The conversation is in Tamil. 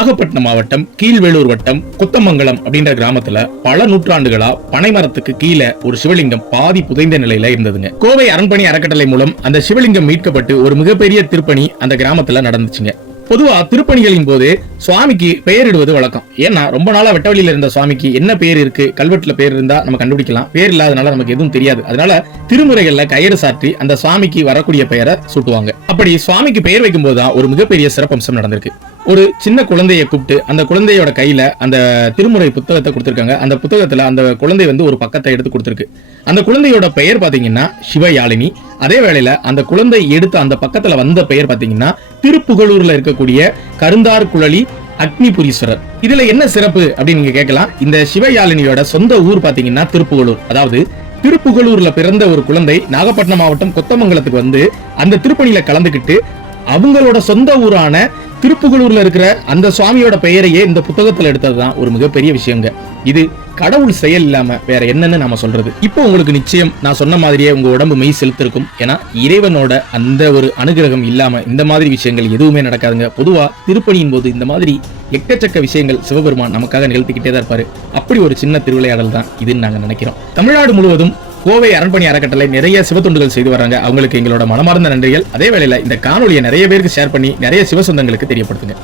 நாகப்பட்டினம் மாவட்டம் கீழ்வேலூர் வட்டம் குத்தமங்கலம் அப்படின்ற கிராமத்துல பல நூற்றாண்டுகளா பனைமரத்துக்கு கீழே ஒரு சிவலிங்கம் பாதி புதைந்த நிலையில இருந்ததுங்க. கோவை அரண்பணி அறக்கட்டளை மூலம் அந்த சிவலிங்கம் மீட்கப்பட்டு ஒரு மிகப்பெரிய திருப்பணி அந்த கிராமத்துல நடந்துச்சுங்க. பொதுவா திருப்பணிகளின் போது சுவாமிக்கு பெயரிடுவது வழக்கம். ஏன்னா ரொம்ப நாளா வெட்டவெளியில இருந்த சுவாமிக்கு என்ன பேர் இருக்கு கல்வெட்டுல பேர் இருந்தா நம்ம கண்டுபிடிக்கலாம். பேர் இல்லாதனால நமக்கு எதுவும் தெரியாது. அதனால திருமுறைகள்ல கயிறு சாற்றி அந்த சுவாமிக்கு வரக்கூடிய பெயரை சூட்டுவாங்க. அப்படி சுவாமிக்கு பெயர் வைக்கும் போதுதான் ஒரு மிகப்பெரிய சிறப்பம்சம் நடந்திருக்கு. ஒரு சின்ன குழந்தையை கூப்பிட்டு அந்த குழந்தையோட கையில அந்த திருமுறை புத்தகத்தை கொடுத்திருக்காங்க. அந்த புத்தகத்துல அந்த குழந்தை வந்து ஒரு பக்கத்தை எடுத்து கொடுத்துருக்கு. அந்த குழந்தையோட பெயர் பாத்தீங்கன்னா சிவயாழினி அதே வேளையில அந்த குழந்தை எடுத்த அந்த பக்கத்துல வந்த பெயர் பாத்தீங்கன்னா திருப்புகழூர்ல இருக்கக்கூடிய கருந்தார் குழலி அக்னிபுரீஸ்வரர். இதுல என்ன சிறப்பு அப்படின்னு நீங்க கேட்கலாம். இந்த சிவயாழினியோட சொந்த ஊர் பாத்தீங்கன்னா திருப்புகழூர். அதாவது திருப்புகழூர்ல பிறந்த ஒரு குழந்தை நாகப்பட்டினம் மாவட்டம் கொத்தமங்கலத்துக்கு வந்து அந்த திருப்பணியில கலந்துக்கிட்டு அவங்களோட சொந்த ஊரான திருப்புகலூர்ல இருக்கிற அந்த சுவாமியோட பெயரையே இந்த புத்தகத்துல எடுத்ததுதான் ஒரு மிகப்பெரிய விஷயங்க. இது கடவுள் செயல் இல்லாம வேற என்னன்னு நாம சொல்றது. இப்போ உங்களுக்கு நிச்சயம் நான் சொன்ன மாதிரியே உங்க உடம்பு மெய் செலுத்திருக்கும். ஏன்னா இறைவனோட அந்த ஒரு அனுகிரகம் இல்லாம இந்த மாதிரி விஷயங்கள் எதுவுமே நடக்காதுங்க. பொதுவா திருப்பணியின் போது இந்த மாதிரி எக்கச்சக்க விஷயங்கள் சிவபெருமான் நமக்காக நிகழ்த்திக்கிட்டே தான் இருப்பாரு. அப்படி ஒரு சின்ன திருவிளையாடல் தான் இதுன்னு நாங்க நினைக்கிறோம். தமிழ்நாடு முழுவதும் கோவை அரண்பணி அறக்கட்டளை நிறைய சிவத்துண்டுகள் செய்து வராங்க அவங்களுக்கு எங்களோட மனமார்ந்த நன்றிகள். அதே வேளையில இந்த காணொலியை நிறைய பேருக்கு ஷேர் பண்ணி நிறைய சிவ சொந்தங்களுக்கு தெரியப்படுத்துங்க.